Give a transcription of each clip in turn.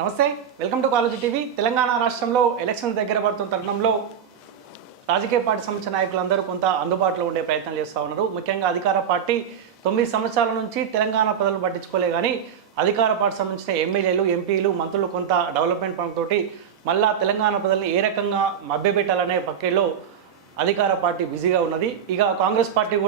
నమస్తే, welcome to college TV. Telangana రాష్ట్రంలో elections దగ్గర పడుతున్న తరుణంలో రాజకీయ పార్టీ సంబంధించిన నాయకులందరూ కొంత అందుబాటులో ఉండే ప్రయత్నం చేస్తూ ఉన్నారు. ముఖ్యంగా అధికార పార్టీ 9 సంవత్సరాల నుంచి తెలంగాణ ప్రజలు పట్టించుకోలే కానీ అధికార పార్టీ సంబంధించిన ఎమ్మెల్యేలు, ఎంపీలు, మంత్రులు కొంత డెవలప్మెంట్ పనులతోటి మళ్ళా తెలంగాణ ప్రజల్ని ఏ రకంగా మభ్యపెట్టాలనే పక్కేలో అధికార పార్టీ బిజీగా ఉన్నది. ఇక కాంగ్రెస్ పార్టీ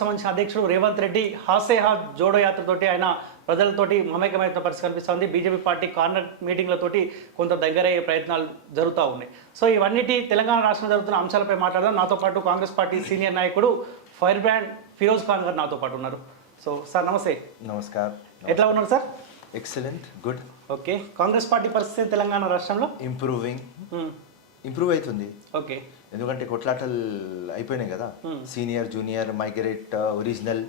సంబంధించిన అధ్యక్షుడు రేవంత్ రెడ్డి హాసే హాత్ జోడో యాత్రతోటి ఆయన ప్రజలతోటి మమేకమైన పరిస్థితి కనిపిస్తుంది. బీజేపీ పార్టీ కార్నర్ మీటింగ్లతోటి కొంత దగ్గరయ్యే ప్రయత్నాలు జరుగుతూ ఉన్నాయి. సో ఇవన్నిటి తెలంగాణ రాష్ట్రంలో జరుగుతున్న అంశాలపై మాట్లాడదాం. నాతో పాటు కాంగ్రెస్ పార్టీ సీనియర్ నాయకుడు ఫైర్ బ్రాండ్ ఫిరోజ్ ఖాన్ గారు నాతో పాటు ఉన్నారు. సో సార్ నమస్తే. నమస్కారం. ఎట్లా ఉన్నారు sir? Excellent, good. Okay, Congress party పరిస్థితి తెలంగాణ రాష్ట్రంలో ఇంప్రూవ్ అవుతుంది. ఓకే, ఎందుకంటే కొట్లాటలు అయిపోయినాయి కదా, సీనియర్, జూనియర్, మైగ్రేట్, ఒరిజినల్.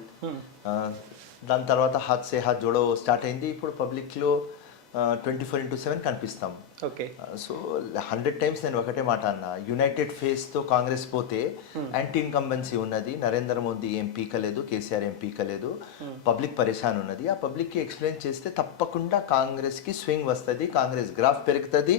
దాని తర్వాత హాత్ సే హాత్ జోడో స్టార్ట్ అయింది. ఇప్పుడు పబ్లిక్లో 24/7 కనిపిస్తాం. ఓకే, సో 100 times నేను ఒకటే మాట అన్నా, యునైటెడ్ ఫేస్తో కాంగ్రెస్ పోతే యాంటీ ఇన్కంబెన్సీ ఉన్నది. నరేంద్ర మోదీ ఏం పీకలేదు, కేసీఆర్ ఏం పీకలేదు, పబ్లిక్ పరేషాన్ ఉన్నది. ఆ పబ్లిక్కి ఎక్స్ప్లెయిన్ చేస్తే తప్పకుండా కాంగ్రెస్కి స్వింగ్ వస్తుంది, కాంగ్రెస్ గ్రాఫ్ పెరుగుతుంది,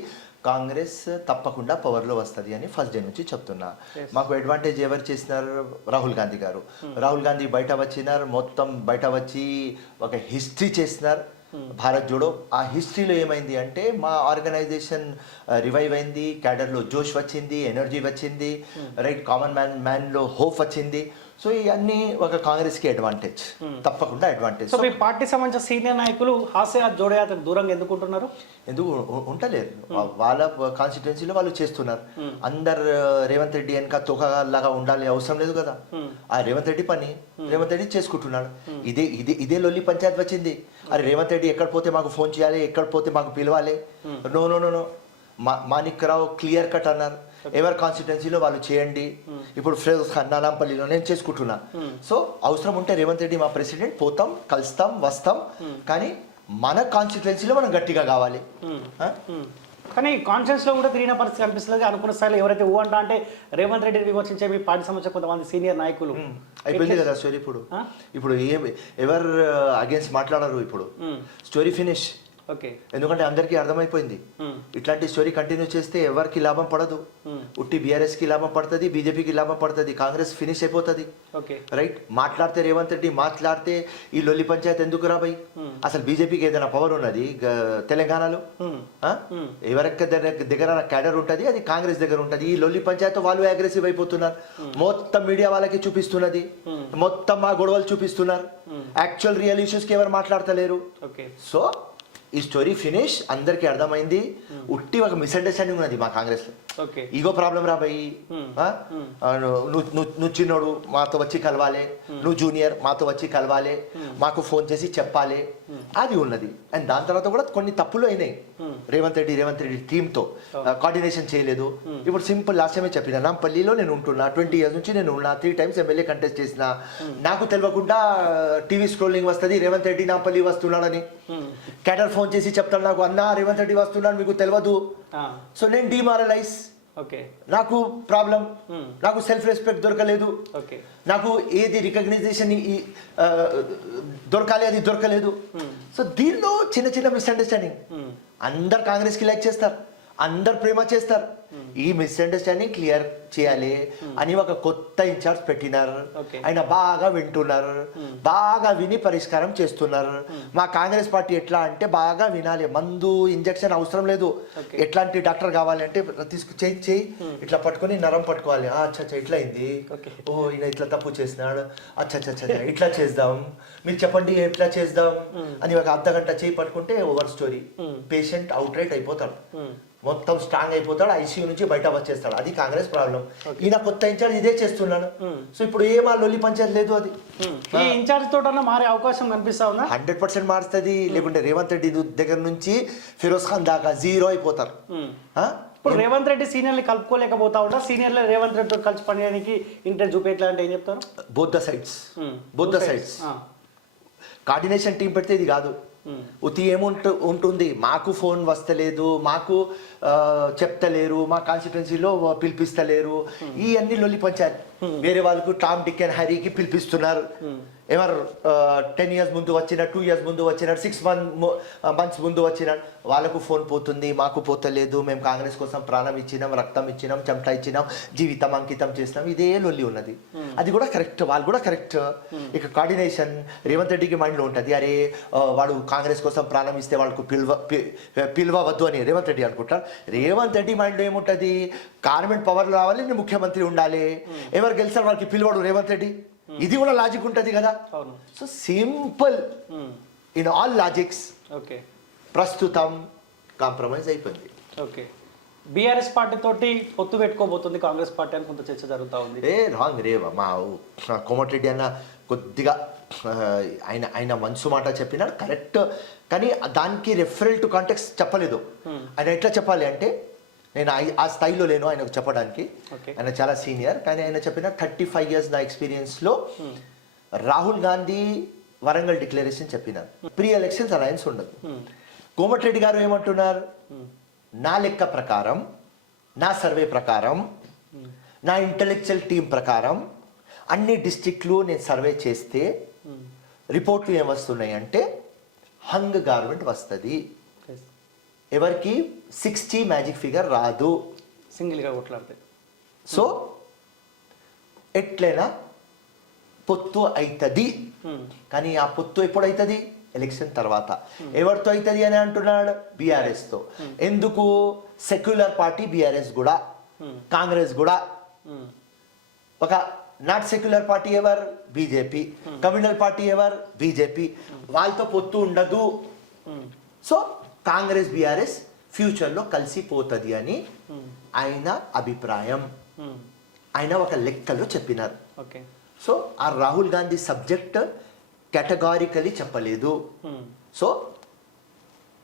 కాంగ్రెస్ తప్పకుండా పవర్లో వస్తుంది అని ఫస్ట్ డే నుంచి చెప్తున్నా. మాకు అడ్వాంటేజ్ ఎవరు చేసినారు? రాహుల్ గాంధీ గారు. రాహుల్ గాంధీ బయట వచ్చినారు, మొత్తం బయట వచ్చి ఒక హిస్టరీ చేసినారు భారత్ జోడో. ఆ హిస్టరీలో ఏమైంది అంటే మా ఆర్గనైజేషన్ రివైవ్ అయింది, క్యాడర్లో జోష్ వచ్చింది, ఎనర్జీ వచ్చింది, రైట్, కామన్ మ్యాన్లో హోప్ వచ్చింది. సో ఇవన్నీ ఒక కాంగ్రెస్కి అడ్వాంటేజ్, తప్పకుండా అడ్వాంటేజ్. సో మీ పార్టీ సంబంధించిన సీనియర్ నాయకులు హాస్య జోడో యాత్ర దూరంగా ఎందుకుంటున్నారు? ఎందుకు ఉంటలేరు, వాళ్ళ కాన్స్టిట్యున్సీలో వాళ్ళు చేస్తున్నారు. అందరు రేవంత్ రెడ్డి వెనక తోకలాగా ఉండాలి అవసరం లేదు కదా. ఆ రేవంత్ రెడ్డి పని రేవంత్ రెడ్డి చేసుకుంటున్నాడు. ఇదే లొల్లి పంచాయత్ వచ్చింది. అరే రేవంత్ రెడ్డి ఎక్కడ పోతే మాకు ఫోన్ చేయాలి, ఎక్కడ పోతే మాకు పిలవాలి. No no no no, Manik Rao clear cut అన్నారు, ఎవరి కాన్స్టిట్యున్సీలో వాళ్ళు చేయండి. ఇప్పుడు ఫిరోజ్ ఖాన్ నాలంపల్లిలో నేను చేసుకుంటున్నా. సో అవసరం ఉంటే రేవంత్ రెడ్డి మా ప్రెసిడెంట్, పోతాం, కలుస్తాం, వస్తాం, కానీ మన కాన్స్టిట్యున్సీలో మనం గట్టిగా కావాలి. కానీ కాన్ఫరెన్స్ లో కూడా తిరిగిన పరిస్థితి కనిపిస్తుంది. అనుకున్న స్థాయిలో ఎవరైతే ఊ అంటే రేవంత్ రెడ్డిని విమర్శించే మీ పార్టీ సంబంధించిన కొంతమంది సీనియర్ నాయకులు అయిపోయింది కదా స్టోరీ. ఇప్పుడు ఎవరు అగేన్స్ట్ మాట్లాడరు. ఇప్పుడు స్టోరీ ఫినిష్. ఓకే, ఎందుకంటే అందరికీ అర్థమైపోయింది ఇట్లాంటి స్టోరీ కంటిన్యూ చేస్తే ఎవరికి లాభం పడదు. ఉట్టి బీఆర్ఎస్కి లాభం పడుతుంది, బీజేపీకి లాభం పడుతుంది, కాంగ్రెస్ ఫినిష్ అయిపోతుంది. రైట్, మాట్లాడితే రేవంత్ రెడ్డి మాట్లాడితే ఈ లొల్లి పంచాయత్ ఎందుకు రాబాయి? అసలు బీజేపీకి ఏదైనా పవర్ ఉన్నది తెలంగాణలో? ఎవరికి దగ్గర క్యాడర్ ఉంటుంది, అది కాంగ్రెస్ దగ్గర ఉంటుంది. ఈ లొల్లి పంచాయత్ వాళ్ళు అగ్రెసివ్ అయిపోతున్నారు. మొత్తం మీడియా వాళ్ళకి చూపిస్తున్నది, మొత్తం మా గొడవలు చూపిస్తున్నారు. యాక్చువల్ రియల్ ఇష్యూస్కి ఎవరు మాట్లాడతలేరు. సో ఈ స్టోరీ ఫినిష్, అందరికీ అర్థమైంది. ఉట్టి ఒక మిస్అండర్స్టాండింగ్ ఉన్నది మా కాంగ్రెస్ లో. ఈగో ప్రాబ్లం రాబాయి. నువ్వు చిన్నోడు మాతో వచ్చి కలవాలి, నువ్వు జూనియర్ మాతో వచ్చి కలవాలి, మాకు ఫోన్ చేసి చెప్పాలి, అది ఉన్నది. అండ్ దాని తర్వాత కూడా కొన్ని తప్పులు అయినాయి. రేవంత్ రెడ్డి టీంతో కోఆర్డినేషన్ చేయలేదు. ఇప్పుడు సింపుల్ లాస్ట్ టైమే చెప్పిన, నాంపల్లిలో నేను ఉంటున్నా, 20 years నుంచి నేను ఉన్నా, 3 times ఎమ్మెల్యే కంటెస్ట్ చేసిన, నాకు తెలియకుండా టీవీ స్క్రోలింగ్ వస్తుంది రేవంత్ రెడ్డి నాంపల్లి వస్తున్నాడని. క్యాడర్ ఫోన్ చేసి చెప్తాడు నాకు, అన్నా రేవంత్ రెడ్డి వస్తున్నాడు మీకు తెలియదు. సో నేను డిమారలైజ్, నాకు ప్రాబ్లం, నాకు సెల్ఫ్ రెస్పెక్ట్ దొరకలేదు, నాకు ఏది రికగ్నైజేషన్ దొరకాలి అది దొరకలేదు. సో దీనిలో చిన్న చిన్న మిస్అండర్స్టాండింగ్. అందరు కాంగ్రెస్కి లైక్ చేస్తారు, అందరు ప్రేమ చేస్తారు. ఈ మిస్అండర్స్టాండింగ్ క్లియర్ చేయాలి అని ఒక కొత్త ఇన్ఛార్జ్ పెట్టినారు. ఆయన బాగా వింటున్నారు, బాగా విని పరిష్కారం చేస్తున్నారు. మా కాంగ్రెస్ పార్టీ ఎట్లా అంటే బాగా వినాలి, మందు ఇంజక్షన్ అవసరం లేదు. ఎట్లాంటి డాక్టర్ కావాలి అంటే చేయి ఇట్లా పట్టుకొని నరం పట్టుకోవాలి. అచ్చా ఇట్లా అయింది, ఓ ఈయన ఇట్లా తప్పు చేసినాడు, అచ్చా ఇట్లా చేద్దాం, మీరు చెప్పండి ఎట్లా చేద్దాం అని ఒక అర్ధగంట చేయి పట్టుకుంటే over story. Patient out right అయిపోతాడు, మొత్తం స్ట్రాంగ్ అయిపోతాడు, ఐసీయూ నుంచి బయట వచ్చేస్తాడు. అది కాంగ్రెస్ ప్రాబ్లం. ఈయన కొత్త ఇన్ఛార్జ్ ఇదే చేస్తున్నాడు. సో ఇప్పుడు ఏమా లొల్లి పంచాయత్ లేదు. అది ఈ ఇన్ఛార్జ్ తోట మారే అవకాశం కనిపిస్తా ఉందా? 100% మారుస్తుంది. లేకుంటే రేవంత్ రెడ్డి దగ్గర నుంచి ఫిరోజ్ ఖాన్ దాకా 0 అయిపోతారు. ఇప్పుడు రేవంత్ రెడ్డి సీనియర్ని కలుపుకోలేకపోతా ఉంటా, సీనియర్లు రేవంత్ రెడ్డితో కలిసి పనిచేయడానికి ఇంటర్ చూపేట్లా అంటే ఏం చెప్తారు? Both the sides coordination team పెడితే ఇది కాదు. ఉతి ఏముంటుంది, మాకు ఫోన్ వస్తలేదు, మాకు చెప్తలేరు, మా కాన్స్టిట్యున్సీలో పిలిపిస్తలేరు, ఈ అన్ని లొల్లి పంచాయత్. వేరే వాళ్ళకు టామ్ డిక్ అండ్ హ్యారీకి పిలిపిస్తున్నారు. ఎవరు 10 years ముందు వచ్చిన, 2 years ముందు వచ్చిన, 6 months ముందు వచ్చిన వాళ్ళకు ఫోన్ పోతుంది, మాకు పోతలేదు, మేము కాంగ్రెస్ కోసం ప్రాణం ఇచ్చినాం, రక్తం ఇచ్చినాం, చెమట ఇచ్చినాం, జీవితం అంకితం చేసినాం, ఇదే లొల్లి ఉన్నది. అది కూడా కరెక్ట్, వాళ్ళు కూడా కరెక్ట్. ఇక కోఆర్డినేషన్ రేవంత్ రెడ్డికి మైండ్లో ఉంటుంది, అరే వాడు కాంగ్రెస్ కోసం ప్రాణం ఇస్తే వాళ్ళకు పిలవద్దు అని రేవంత్ రెడ్డి అనుకుంటారు. రేవంత్ రెడ్డి మైండ్లో ఏముంటుంది, గవర్నమెంట్ పవర్లో రావాలి, నేను ముఖ్యమంత్రి ఉండాలి, ఎవరు గెలిచారు వాళ్ళకి పిలవడు రేవంత్ రెడ్డి. ఇది కూడా లాజిక్ ఉంటుంది కదా. So simple in all logics. Okay, ప్రస్తుతం కాంప్రమైజ్ అయిపోయింది. ఓకే, బీఆర్ఎస్ పార్టీ తోటి పొత్తు పెట్టుకోబోతుంది కాంగ్రెస్ పార్టీ అని కొంత చర్చ జరుగుతూ ఉంది. రాంగ్ రే, మా కోమటిరెడ్డి అన్న కొద్దిగా ఆయన మనసు మాట చెప్పినాడు కరెక్ట్, కానీ దానికి రెఫరల్ టు కాంటెక్స్ట్ చెప్పలేదు. ఆయన ఎట్లా చెప్పాలి అంటే, నేను ఆ స్థాయిలో లేను ఆయనకు చెప్పడానికి, ఆయన చాలా సీనియర్. కానీ ఆయన చెప్పిన 35 years నా ఎక్స్పీరియన్స్లో రాహుల్ గాంధీ వరంగల్ డిక్లరేషన్ చెప్పినారు, ప్రీ ఎలక్షన్స్ అలయన్స్ ఉండదు. కోమటిరెడ్డి గారు ఏమంటున్నారు, నా లెక్క ప్రకారం, నా సర్వే ప్రకారం, నా ఇంటెలెక్చువల్ టీం ప్రకారం అన్ని డిస్ట్రిక్ట్లు నేను సర్వే చేస్తే రిపోర్ట్లు ఏమొస్తున్నాయి అంటే హంగ్ గవర్నమెంట్ వస్తుంది, ఎవరికి 60 మ్యాజిక్ ఫిగర్ రాదు, సింగిల్గా కొట్లాడితే. సో ఎట్లయినా పొత్తు అవుతుంది. కానీ ఆ పొత్తు ఎప్పుడవుతుంది, ఎలక్షన్ తర్వాత. ఎవరితో అవుతుంది అని అంటున్నాడు, బీఆర్ఎస్తో. ఎందుకు, సెక్యులర్ పార్టీ బీఆర్ఎస్ కూడా, కాంగ్రెస్ కూడా. ఒక నాట్ సెక్యులర్ పార్టీ ఎవరు, బీజేపీ. కమ్యూనల్ పార్టీ ఎవరు, బీజేపీ. వాళ్ళతో పొత్తు ఉండదు. సో కాంగ్రెస్ బీఆర్ఎస్ ఫ్యూచర్లో కలిసిపోతుంది అని ఆయన అభిప్రాయం, ఆయన ఒక లెక్కలో చెప్పినారు. ఓకే, సో ఆ రాహుల్ గాంధీ సబ్జెక్ట్ కేటగారికలీ చెప్పలేదు. సో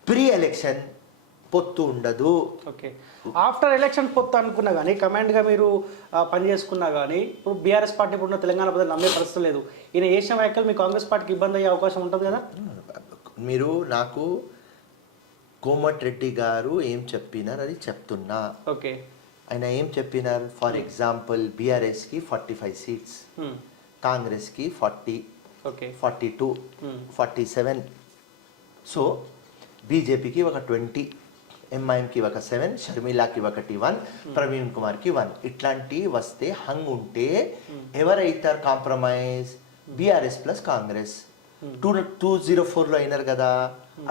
ప్రీ ఎలక్షన్ పొత్తు ఉండదు. ఓకే, ఆఫ్టర్ ఎలక్షన్ పొత్తు అనుకున్నా కానీ, కమాండ్గా మీరు పని చేసుకున్నా కానీ, ఇప్పుడు బీఆర్ఎస్ పార్టీ ఇప్పుడు తెలంగాణ ప్రజలు నమ్మే పరిస్థితి లేదు. ఈయన చేసిన వ్యాఖ్యలు మీ కాంగ్రెస్ పార్టీకి ఇబ్బంది అయ్యే అవకాశం ఉంటుంది కదా. మీరు నాకు కోమటిరెడ్డి గారు ఏం చెప్పినారు అది చెప్తున్నా. ఓకే, ఆయన ఏం చెప్పినారు, ఫర్ ఎగ్జాంపుల్ బీఆర్ఎస్కి 45 seats, కాంగ్రెస్కి 40, ఓకే, 42, 47. సో బీజేపీకి ఒక 20, ఎంఐఎంకి ఒక 7, షర్మిలాకి ఒకటి 1, ప్రవీణ్ కుమార్కి 1. ఇట్లాంటి వస్తే హంగ్ ఉంటే ఎవరైతారు కాంప్రమైజ్, బీఆర్ఎస్ ప్లస్ కాంగ్రెస్. 2004లో అయినారు కదా,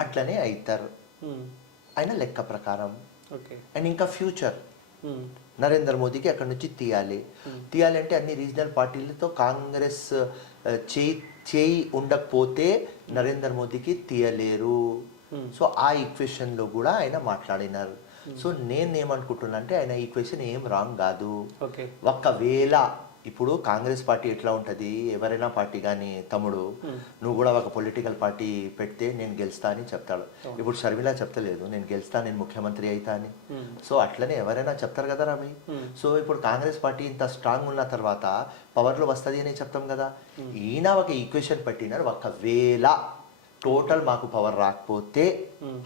అట్లనే అవుతారు ఆయన లెక్క ప్రకారం. అండ్ ఇంకా ఫ్యూచర్ నరేంద్ర మోదీకి అక్కడ నుంచి తీయాలి అంటే అన్ని రీజనల్ పార్టీలతో కాంగ్రెస్ చేయి ఉండకపోతే నరేంద్ర మోదీకి తీయలేరు. సో ఆ ఈక్వేషన్లో కూడా ఆయన మాట్లాడినారు. సో నేనేమనుకుంటున్నా అంటే ఆయన ఈక్వేషన్ ఏం రాంగ్ కాదు. ఒకవేళ ఇప్పుడు కాంగ్రెస్ పార్టీ ఎట్లా ఉంటుంది, ఎవరైనా పార్టీ కానీ తమ్ముడు నువ్వు కూడా ఒక పొలిటికల్ పార్టీ పెడితే నేను గెలుస్తా అని చెప్తాడు. ఇప్పుడు షర్మిల చెప్తలేదు నేను గెలుస్తా, నేను ముఖ్యమంత్రి అవుతా అని. సో అట్లనే ఎవరైనా చెప్తారు కదా రవి. సో ఇప్పుడు కాంగ్రెస్ పార్టీ ఇంత స్ట్రాంగ్ ఉన్న తర్వాత పవర్లో వస్తుంది అని చెప్తాం కదా. ఈయన ఒక ఈక్వేషన్ పెట్టినారు, ఒకవేళ టోటల్ మాకు పవర్ రాకపోతే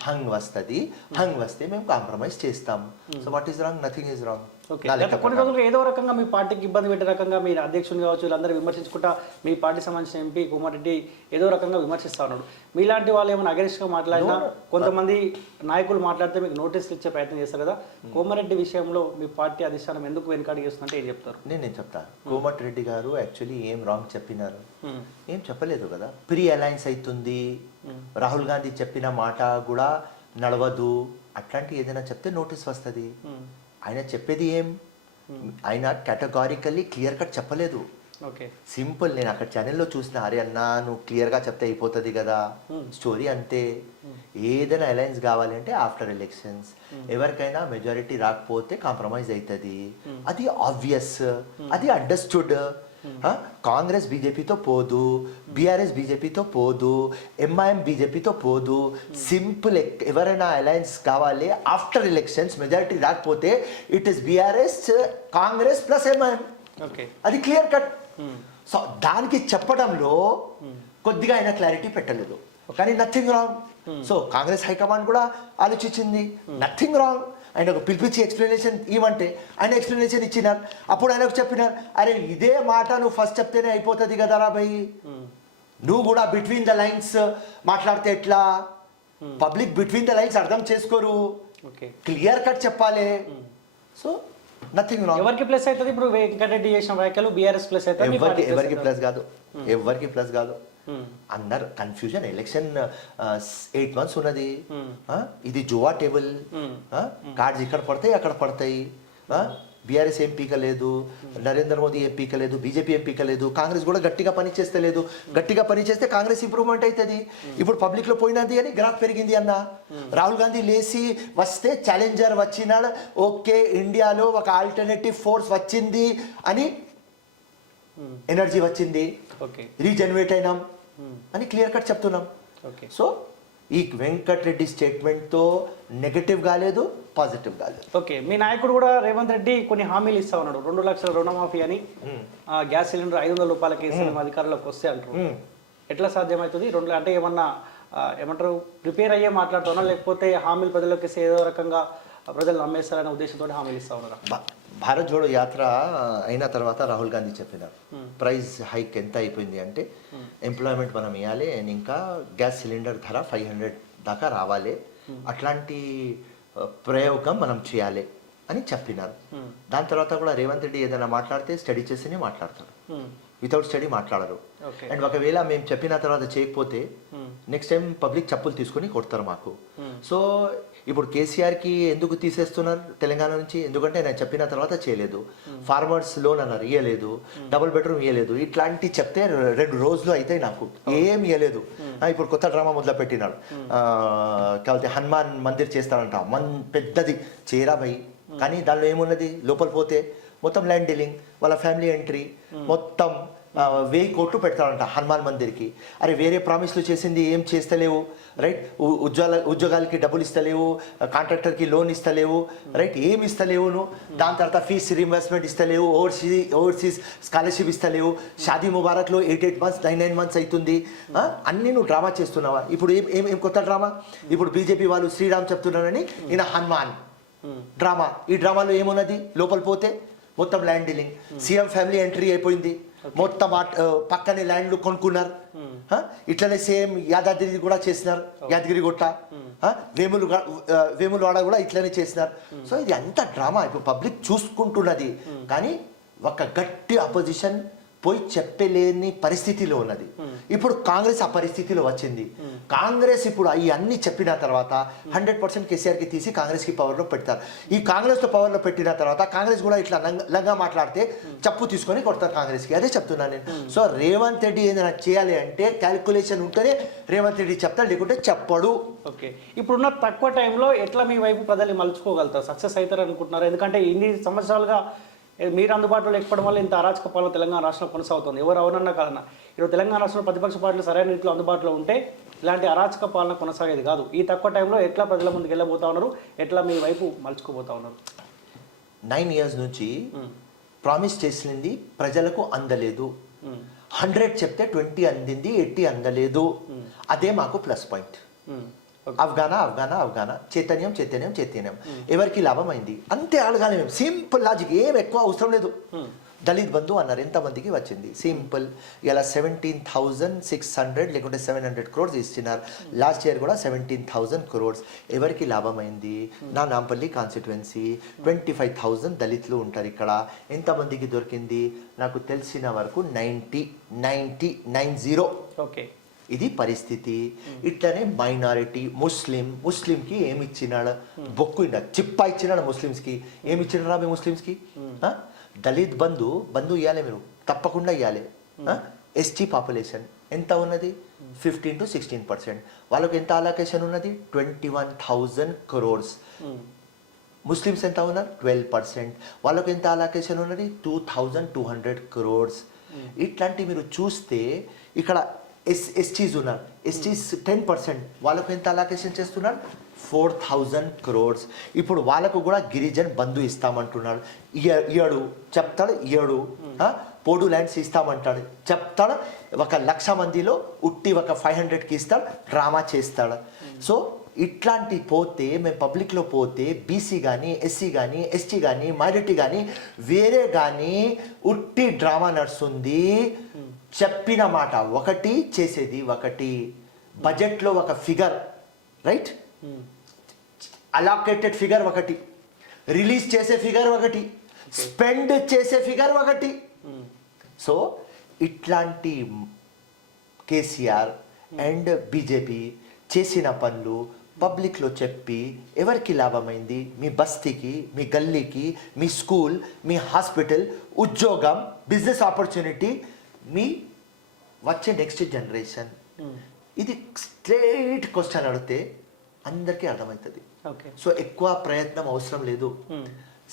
హంగ్ వస్తుంది, హంగ్ వస్తే మేము కాంప్రమైజ్ చేస్తాము. So what is wrong, nothing is wrong. కొన్ని రోజులు ఏదో రకంగా మీ పార్టీకి ఇబ్బంది పెట్టే రకంగా మీరు అధ్యక్షుని కావచ్చు, వీళ్ళందరూ విమర్శించుకుంటా మీ పార్టీ సంబంధించిన ఎంపీ కోమటిరెడ్డి ఏదో రకంగా విమర్శిస్తా ఉన్నాడు. మీలాంటి వాళ్ళు ఏమైనా అగెనిస్ట్గా మాట్లాడినా, కొంతమంది నాయకులు మాట్లాడితే మీకు నోటీసులు ఇచ్చే ప్రయత్నం చేస్తారు కదా. కోమటిరెడ్డి విషయంలో మీ పార్టీ అధిష్టానం ఎందుకు వెనుకాడి చేస్తుందంటే ఏం చెప్తారు? నేను చెప్తాను. కోమటిరెడ్డి గారు యాక్చువల్లీ ఏం రాంగ్ చెప్పినారు, ఏం చెప్పలేదు కదా. ప్రీ అలయన్స్ అవుతుంది, రాహుల్ గాంధీ చెప్పిన మాట కూడా నడవదు, అట్లాంటి ఏదైనా చెప్తే నోటీస్ వస్తుంది. ఆయన చెప్పేది ఏం, ఆయన కేటగారికల్లీ క్లియర్ కట్ చెప్పలేదు. సింపుల్, నేను అక్కడ ఛానల్లో చూసిన, అరే అన్నా నువ్వు క్లియర్గా చెప్తే అయిపోతుంది కదా స్టోరీ, అంతే. ఏదైనా అలయన్స్ కావాలి అంటే ఆఫ్టర్ ఎలక్షన్స్, ఎవరికైనా మెజారిటీ రాకపోతే కాంప్రమైజ్ అవుతుంది, అది ఆబ్వియస్, అది అండర్స్టూడ్. కాంగ్రెస్ బీజేపీతో పోదు, బీఆర్ఎస్ బీజేపీతో పోదు, ఎంఐఎం బీజేపీతో పోదు. సింపుల్, ఎవరైనా అలయన్స్ కావాలి ఆఫ్టర్ ఎలక్షన్స్ మెజారిటీ రాకపోతే it is BRS, Congress plus MIM, అది క్లియర్ కట్. సో దానికి చెప్పడంలో కొద్దిగా ఆయన క్లారిటీ పెట్టలేదు, కానీ nothing wrong. So Congress high command కూడా ఆలోచించింది, నథింగ్ రాంగ్. ఆయనకు పిలిపించి ఎక్స్ప్లెనేషన్ ఇవ్వమంటే ఆయన ఎక్స్ప్లెనేషన్ ఇచ్చినారు. అప్పుడు ఆయనకు చెప్పినారు, అరే ఇదే మాట నువ్వు ఫస్ట్ చెప్తేనే అయిపోతుంది కదరా భయ్, నువ్వు కూడా బిట్వీన్ ద లైన్స్ మాట్లాడితే ఎట్లా, పబ్లిక్ బిట్వీన్ ద లైన్స్ అర్థం చేసుకోరు, క్లియర్ కట్ చెప్పాలి. So nothing wrong. ఎవరికి ప్లస్ అవుతుంది ఇప్పుడు వెంకటరెడ్డి చేసిన వ్యాఖ్యలు బీఆర్ఎస్ ప్లస్ అవుతుంది, ఎవరికి ప్లస్ కాదు, ఎవరికి ప్లస్ కాదు. అందరు కన్ఫ్యూజన్. ఎలక్షన్ 8 months ఉన్నది, ఇది జువా టేబుల్, కార్డ్స్ ఇక్కడ పడతాయి అక్కడ పడతాయి. బీఆర్ఎస్ ఏం పీకలేదు, నరేంద్ర మోదీ ఏం పీకలేదు, బీజేపీ ఏం పీకలేదు, కాంగ్రెస్ కూడా గట్టిగా పని చేస్తలేదు. గట్టిగా పని చేస్తే కాంగ్రెస్ ఇంప్రూవ్మెంట్ అవుతుంది. ఇప్పుడు పబ్లిక్లో పోయినది అని గ్రాఫ్ పెరిగింది అన్న. రాహుల్ గాంధీ లేచి వస్తే ఛాలెంజర్ వచ్చినాడు, ఓకే ఇండియాలో ఒక ఆల్టర్నేటివ్ ఫోర్స్ వచ్చింది అని ఎనర్జీ వచ్చింది, రీజనరేట్ అయినాం అని క్లియర్ కట్ చెప్తున్నాం. సో ఈ వెంకటరెడ్డి స్టేట్మెంట్తో నెగటివ్ కాలేదు, పాజిటివ్ కాలేదు. ఓకే, మీ నాయకుడు కూడా రేవంత్ రెడ్డి కొన్ని హామీలు ఇస్తా ఉన్నాడు. 2 లక్షల రుణమాఫీ అని, గ్యాస్ సిలిండర్ 500 రూపాయలకి ఇస్తాం అధికారంలోకి వస్తే అంటారు. ఎట్లా సాధ్యమవుతుంది? అంటే ఏమంటారు ప్రిపేర్ అయ్యే మాట్లాడుతున్నా, లేకపోతే హామీలు ప్రజలకు ఇస్తే ఏదో రకంగా ప్రజలు నమ్మేస్తారనే ఉద్దేశంతో హామీలు ఇస్తా ఉన్నారు? భారత్ జోడో యాత్ర అయిన తర్వాత రాహుల్ గాంధీ చెప్పినారు, ప్రైస్ హైక్ ఎంత అయిపోయింది అంటే ఎంప్లాయ్మెంట్ మనం ఇవ్వాలి అండ్ ఇంకా గ్యాస్ సిలిండర్ ధర 500 దాకా రావాలి, అట్లాంటి ప్రయోగం మనం చేయాలి అని చెప్పినారు. దాని తర్వాత కూడా రేవంత్ రెడ్డి ఏదైనా మాట్లాడితే స్టడీ చేసినే మాట్లాడతారు, వితౌట్ స్టడీ మాట్లాడరు. అండ్ ఒకవేళ మేము చెప్పిన తర్వాత చేయకపోతే నెక్స్ట్ టైం పబ్లిక్ చెప్పులు తీసుకుని కొడతారు మాకు. సో ఇప్పుడు కేసీఆర్కి ఎందుకు తీసేస్తున్నారు తెలంగాణ నుంచి? ఎందుకంటే నేను చెప్పిన తర్వాత చేయలేదు. ఫార్మర్స్ లోన్ అన్నారు, ఇవ్వలేదు. డబుల్ బెడ్రూమ్ ఇవ్వలేదు. ఇట్లాంటి చెప్తే 2 రోజులు అయితే నాకు ఏం ఇవ్వలేదు. ఇప్పుడు కొత్త డ్రామా మొదలు పెట్టినాడు, కాబట్టి హనుమాన్ మందిర్ చేస్తాడంట, పెద్దది చేరా భయ్. కానీ దానిలో ఏమున్నది? లోపల పోతే మొత్తం ల్యాండ్ డీలింగ్, వాళ్ళ ఫ్యామిలీ ఎంట్రీ, మొత్తం 1000 కోట్లు పెడతాడంట హనుమాన్ మందిర్కి. అరే వేరే ప్రామిస్లు చేసింది ఏం చేస్తలేవు, రైట్? ఉద్యోగాలకి డబ్బులు ఇస్తలేవు, కాంట్రాక్టర్కి లోన్ ఇస్తలేవు, రైట్? ఏం ఇస్తలేవు నువ్వు. దాని తర్వాత ఫీజ్ రీఇంబర్స్మెంట్ ఇస్తలేవు, ఓవర్సీస్ స్కాలర్షిప్ ఇస్తలేవు. షాదీ ముబారక్లో 8 months 9 months అవుతుంది. అన్నీ నువ్వు డ్రామా చేస్తున్నావా? ఇప్పుడు ఏం కొత్త డ్రామా? ఇప్పుడు బీజేపీ వాళ్ళు శ్రీరామ్ చెప్తున్నారని ఈయన హనుమాన్ డ్రామా. ఈ డ్రామాలో ఏమున్నది? లోపల పోతే మొత్తం land dealing, CM family entry అయిపోయింది, మొత్తం పక్కనే ల్యాండ్లు కొనుక్కున్నారు. ఇట్లనే సేమ్ యాదాద్రి కూడా చేసినారు, యాదగిరి గుట్ట, వేములవాడ కూడా ఇట్లనే చేసినారు. సో ఇది అంత డ్రామా ఇప్పుడు పబ్లిక్ చూసుకుంటున్నది. కానీ ఒక గట్టి అపోజిషన్ పోయి చెప్పలేని పరిస్థితిలో ఉన్నది. ఇప్పుడు కాంగ్రెస్ ఆ పరిస్థితిలో వచ్చింది. కాంగ్రెస్ ఇప్పుడు అన్ని చెప్పిన తర్వాత 100% కేసీఆర్కి తీసి కాంగ్రెస్కి పవర్లో పెడతారు. ఈ కాంగ్రెస్లో పవర్లో పెట్టిన తర్వాత కాంగ్రెస్ కూడా ఇట్లా లంగా మాట్లాడితే చెప్పు తీసుకొని కొడతారు కాంగ్రెస్కి. అదే చెప్తున్నాను నేను. సో రేవంత్ రెడ్డి ఏదైనా చేయాలి అంటే క్యాలిక్యులేషన్ ఉంటేనే రేవంత్ రెడ్డి చెప్తాడు, లేకుంటే చెప్పడు. ఓకే, ఇప్పుడున్న తక్కువ టైంలో ఎట్లా మీ వైపు ప్రజల్ని మలుచుకోగలుగుతారు, సక్సెస్ అవుతారు అనుకుంటున్నారు? ఎందుకంటే ఇన్ని సంవత్సరాలుగా మీరు అందుబాటులో లేకపోవడం వల్ల ఇంత అరాచక పాలన తెలంగాణ రాష్ట్రంలో కొనసాగుతుంది. ఎవరు అవునన్నా కాదన్నా ఈరోజు తెలంగాణ రాష్ట్రంలో ప్రతిపక్ష పార్టీలు సరైన రీతిలో అందుబాటులో ఉంటే ఇలాంటి అరాచక పాలన కొనసాగేది కాదు. ఈ తక్కువ టైంలో ఎట్లా ప్రజల ముందుకు వెళ్ళబోతా ఉన్నారు, ఎట్లా మీ వైపు మలుచుకోబోతా ఉన్నారు? 9 years నుంచి ప్రామిస్ చేసింది ప్రజలకు అందలేదు. 100 చెప్తే 20 అందింది, 80 అందలేదు. అదే మాకు ప్లస్ పాయింట్. అఫ్ఘానా చైతన్యం ఎవరికి లాభం అయింది అంతే అడగాలి మేము. సింపుల్ లాజిక్, ఏం ఎక్కువ అవసరం లేదు. దళిత్ బంధు అన్నారు, ఎంతమందికి వచ్చింది? సింపుల్. ఇలా 17,600 లేకుంటే 700 crores ఇచ్చినారు. లాస్ట్ ఇయర్ కూడా 17,000 crores. ఎవరికి లాభం అయింది? నా నాంపల్లి కాన్స్టిట్యువెన్సీ 25,000 దళితులు ఉంటారు ఇక్కడ. ఎంతమందికి దొరికింది? నాకు తెలిసిన వరకు 90. ఓకే, ఇది పరిస్థితి. ఇట్లనే మైనారిటీ ముస్లింకి ఏమి ఇచ్చినాడు? బొక్కు చిప్పా ఇచ్చినాడు. ముస్లిమ్స్కి ఏమి ఇచ్చినారా? మీ ముస్లిమ్స్కి దళిత్ బంధు ఇవ్వాలి, మీరు తప్పకుండా ఇవ్వాలి. ఎస్టీ పాపులేషన్ ఎంత ఉన్నది? 15 to 16%. వాళ్ళకి ఎంత అలొకేషన్ ఉన్నది? 21,000 crores. ముస్లిమ్స్ ఎంత ఉన్నారు? 12%. వాళ్ళకి ఎంత అలొకేషన్ ఉన్నది? 2,200 crores. ఇట్లాంటి మీరు చూస్తే ఇక్కడ ఎస్టీస్ ఉన్నారు, ఎస్టీస్ 10%. వాళ్ళకు ఎంత అలొకేషన్ చేస్తున్నారు? 4,000 crores. ఇప్పుడు వాళ్ళకు కూడా గిరిజన్ బంధు ఇస్తామంటున్నాడు. ఇయ్యడు చెప్తాడు, ఇయ్యడు. పోడు ల్యాండ్స్ ఇస్తామంటాడు, చెప్తాడు. 1,00,000 మందిలో ఉట్టి 500కి ఇస్తాడు, డ్రామా చేస్తాడు. సో ఇట్లాంటి పోతే మేము పబ్లిక్లో పోతే బీసీ కానీ ఎస్సీ కానీ ఎస్టీ కానీ మైనారిటీ కానీ వేరే కానీ ఉట్టి డ్రామా నడుస్తుంది. చెప్పిన మాట ఒకటి, చేసేది ఒకటి. బడ్జెట్లో ఒక ఫిగర్, రైట్, అలాకేటెడ్ ఫిగర్ ఒకటి, రిలీజ్ చేసే ఫిగర్ ఒకటి, స్పెండ్ చేసే ఫిగర్ ఒకటి. సో ఇట్లాంటి కేసీఆర్ అండ్ బీజేపీ చేసిన పనులు పబ్లిక్లో చెప్పి ఎవరికి లాభమైంది? మీ బస్తీకి, మీ గల్లీకి, మీ స్కూల్, మీ హాస్పిటల్, ఉద్యోగం, బిజినెస్ ఆపర్చునిటీ, మీ వచ్చే నెక్స్ట్ జనరేషన్. ఇది స్ట్రైట్ క్వశ్చన్ అడిగితే అందరికీ అర్థమవుతుంది. సో ఎక్కువ ప్రయత్నం అవసరం లేదు.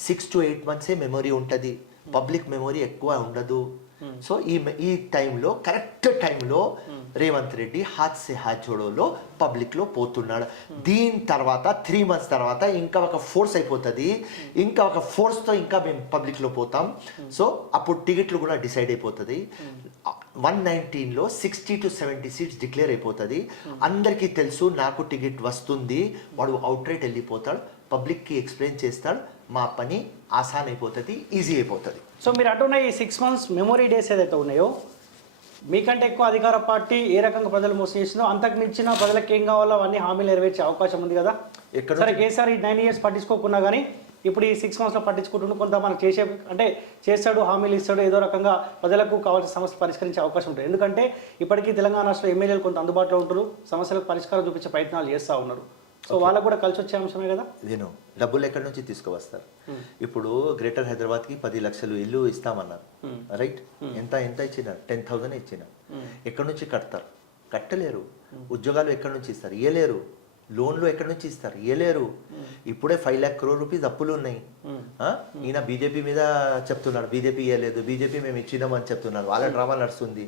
6 to 8 months మెమొరీ ఉంటుంది, పబ్లిక్ మెమొరీ ఎక్కువ ఉండదు. సో ఈ టైంలో, కరెక్ట్ టైంలో రేవంత్ రెడ్డి హాత్ సే హాత్ జోడోలో పబ్లిక్లో పోతున్నాడు. దీని తర్వాత 3 months తర్వాత ఇంకా ఒక ఫోర్స్ అయిపోతుంది. ఇంకా ఒక ఫోర్స్తో ఇంకా మేము పబ్లిక్లో పోతాం. సో అప్పుడు టికెట్లు కూడా డిసైడ్ అయిపోతుంది. 119లో 60 to 70 seats డిక్లేర్ అయిపోతుంది. అందరికీ తెలుసు నాకు టికెట్ వస్తుంది. వాడు అవుట్ రైట్ వెళ్ళిపోతాడు, పబ్లిక్కి ఎక్స్ప్లెయిన్ చేస్తాడు, మా పని ఆసాన్ అయిపోతుంది, ఈజీ అయిపోతుంది. సో మీరు అంటున్న ఈ 6 months మెమొరీ డేస్ ఏదైతే ఉన్నాయో, మీకంటే ఎక్కువ అధికార పార్టీ ఏ రకంగా ప్రజలు మోసం చేసిందో అంతకు మించిన ప్రజలకు ఏం కావాలో అవన్నీ హామీలు నెరవేర్చే అవకాశం ఉంది కదా. సరే కేసీఆర్ ఈ 9 years పట్టించుకోకున్నా కానీ ఇప్పుడు ఈ 6 monthsలో పట్టించుకుంటుంటే కొంత మనకు చేసే అంటే చేస్తాడు, హామీలు ఇస్తాడు, ఏదో రకంగా ప్రజలకు కావాల్సిన సమస్యలు పరిష్కరించే అవకాశం ఉంటుంది. ఎందుకంటే ఇప్పటికీ తెలంగాణ రాష్ట్రంలో ఎమ్మెల్యేలు కొంత అందుబాటులో ఉంటారు, సమస్యలకు పరిష్కారం చూపించే ప్రయత్నాలు చేస్తూ ఉన్నారు. సో వాళ్ళకు కూడా కలిసి వచ్చే అంశమే కదా. నేను డబ్బులు ఎక్కడి నుంచి తీసుకువస్తారు? ఇప్పుడు గ్రేటర్ హైదరాబాద్కి 10 లక్షలు ఇల్లు ఇస్తామన్నారు, రైట్? ఎంత ఇచ్చిన? 10,000 ఇచ్చిన. ఎక్కడి నుంచి కడతారు? కట్టలేరు. ఉద్యోగాలు ఎక్కడి నుంచి ఇస్తారు? ఇయ్యలేరు. లోన్లు ఎక్కడి నుంచి ఇస్తారు? ఇయ్యలేరు. ఇప్పుడే 5 lakh crore rupees అప్పులు ఉన్నాయి. ఈయన బీజేపీ మీద చెప్తున్నాడు, బీజేపీ ఇయ్యలేదు, బీజేపీ మేము ఇచ్చినామని చెప్తున్నారు. వాళ్ళ డ్రామా నడుస్తుంది.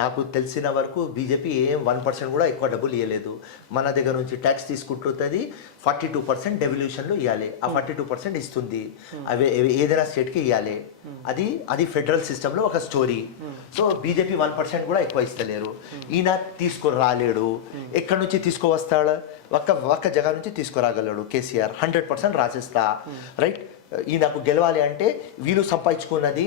నాకు తెలిసిన వరకు బీజేపీ ఏం 1% కూడా ఎక్కువ డబ్బులు ఇవ్వలేదు. మన దగ్గర నుంచి ట్యాక్స్ తీసుకుంటుంది, 42% డెవల్యూషన్లో ఇవ్వాలి. ఆ 42% ఇస్తుంది. అవి ఏదైనా స్టేట్కి ఇవ్వాలి. అది ఫెడరల్ సిస్టంలో ఒక స్టోరీ. సో బీజేపీ 1% కూడా ఎక్కువ ఇస్తలేరు. ఈయన తీసుకురాలేడు. ఎక్కడి నుంచి తీసుకువస్తాడు? ఒక్క జగన్ నుంచి తీసుకురాగలడు కేసీఆర్. 100% రాసేస్తా, రైట్? ఈయనకు గెలవాలి అంటే వీళ్ళు సంపాదించుకున్నది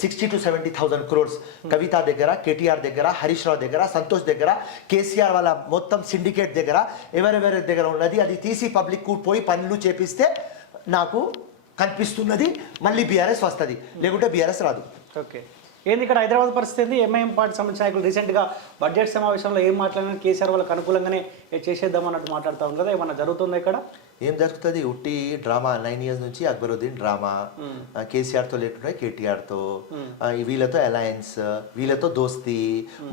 60 to 70,000 crores కవిత దగ్గర, కేటీఆర్ దగ్గర, హరీష్ రావు దగ్గర, సంతోష్ దగ్గర, కేసీఆర్ వాళ్ళ మొత్తం సిండికేట్ దగ్గర, ఎవరెవరి దగ్గర ఉన్నది అది తీసి పబ్లిక్ పోయి పనులు చేపిస్తే నాకు కనిపిస్తున్నది మళ్ళీ బీఆర్ఎస్ వస్తుంది, లేకుంటే బీఆర్ఎస్ రాదు. ఓకే, ఏంది ఇక్కడ హైదరాబాద్ పరిస్థితి ఏంది? ఎంఐఎం పార్టీ సంబంధించిన నాయకులు రీసెంట్గా బడ్జెట్ సమావేశంలో ఏం మాట్లాడినా కేసీఆర్ వాళ్ళకి అనుకూలంగానే చేసేద్దాం అన్నట్టు మాట్లాడుతూ ఉంది కదా. ఏమన్నా జరుగుతుందా ఇక్కడ? ఏం జరుగుతుంది? ఉట్టి డ్రామా. 9 years నుంచి అక్బరుద్దీన్ డ్రామా. కేసీఆర్తో లేకుంటే కేటీఆర్తో, వీళ్ళతో అలయన్స్, వీళ్ళతో దోస్తీ,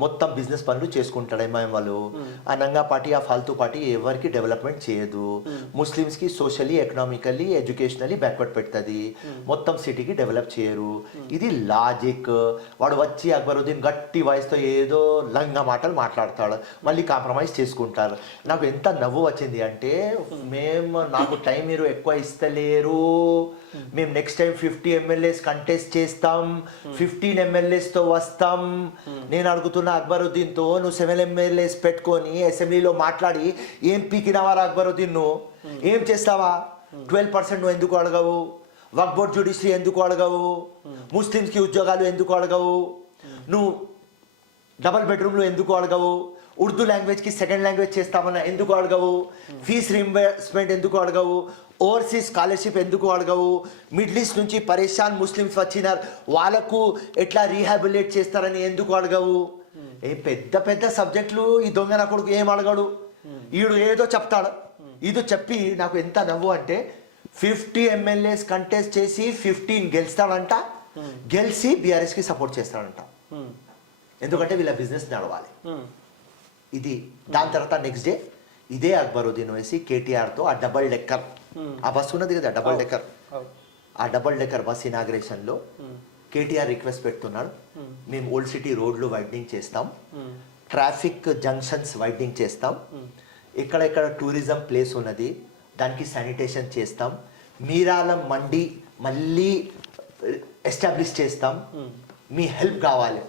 మొత్తం బిజినెస్ పనులు చేసుకుంటాడు ఎంఐఎం వాళ్ళు. ఆ నంగా పార్టీ, ఆ ఫాల్తూ పార్టీ ఎవరికి డెవలప్మెంట్ చేయదు. ముస్లిమ్స్కి సోషలీ, ఎకనామికల్లీ, ఎడ్యుకేషనలీ బ్యాక్వర్డ్ పెడుతుంది. మొత్తం సిటీకి డెవలప్ చేయరు. ఇది లాజిక్. వాడు వచ్చి అక్బరుద్దీన్ గట్టి వాయిస్తో ఏదో లంగా మాటలు మాట్లాడతాడు, మళ్ళీ కాంప్రమైజ్ చేసుకుంటారు. నాకు ఎంత నవ్వు వచ్చింది అంటే, నాకు టైం మీరు ఎక్కువ ఇస్తలేరు, మేము నెక్స్ట్ టైం 50 MLAs కంటెస్ట్ చేస్తాం, 15 MLAsతో వస్తాం. నేను అడుగుతున్న అక్బరుద్దీన్తో, నువ్వు 7 MLAs పెట్టుకొని అసెంబ్లీలో మాట్లాడి ఏం పీకినవారా అక్బరుద్దీన్? నువ్వు ఏం చేస్తావా? 12% నువ్వు ఎందుకు అడగవు? వక్ఫ్ బోర్డ్ జ్యుడిషియరీ ఎందుకు అడగవు? ముస్లిమ్స్కి ఉద్యోగాలు ఎందుకు అడగవు? నువ్వు డబల్ బెడ్రూమ్లు ఎందుకు అడగవు? ఉర్దూ లాంగ్వేజ్కి సెకండ్ లాంగ్వేజ్ చేస్తామన్నా ఎందుకు అడగవు? ఫీజ్ రీయింబర్స్మెంట్ ఎందుకు అడగవు? ఓవర్సీస్ స్కాలర్షిప్ ఎందుకు అడగవు? మిడిల్ ఈస్ట్ నుంచి పరేషాన్ ముస్లిమ్స్ వచ్చినారు, వాళ్ళకు ఎట్లా రీహాబిలిటేట్ చేస్తారని ఎందుకు అడగవు? ఏ పెద్ద పెద్ద సబ్జెక్టులు ఈ దొంగ నా కొడుకు ఏం అడగడు. ఈడు ఏదో చెప్తాడు. ఇది చెప్పి నాకు ఎంత నవ్వు అంటే, 50 MLAs కంటెస్ట్ చేసి 15 గెలుస్తాడంట, గెలిచి బీఆర్ఎస్కి సపోర్ట్ చేస్తాడంట. ఎందుకంటే వీళ్ళ బిజినెస్ నడవాలి. ఇది దాని తర్వాత నెక్స్ట్ డే ఇదే అక్బరుద్దీన్ వేసి కేటీఆర్తో ఆ డబల్ డెక్కర్, ఆ బస్సు ఉన్నది కదా డబల్ డెక్కర్, ఆ డబల్ డెక్కర్ బస్ ఇనాగ్రేషన్లో కేటీఆర్ రిక్వెస్ట్ పెడుతున్నాడు, మేము ఓల్డ్ సిటీ రోడ్లు వైడనింగ్ చేస్తాం, ట్రాఫిక్ జంక్షన్స్ వైడనింగ్ చేస్తాం, ఎక్కడెక్కడ టూరిజం ప్లేస్ ఉన్నది దానికి శానిటేషన్ చేస్తాం, మీరాలం మండి మళ్ళీ ఎస్టాబ్లిష్ చేస్తాం, మీ హెల్ప్ కావాలి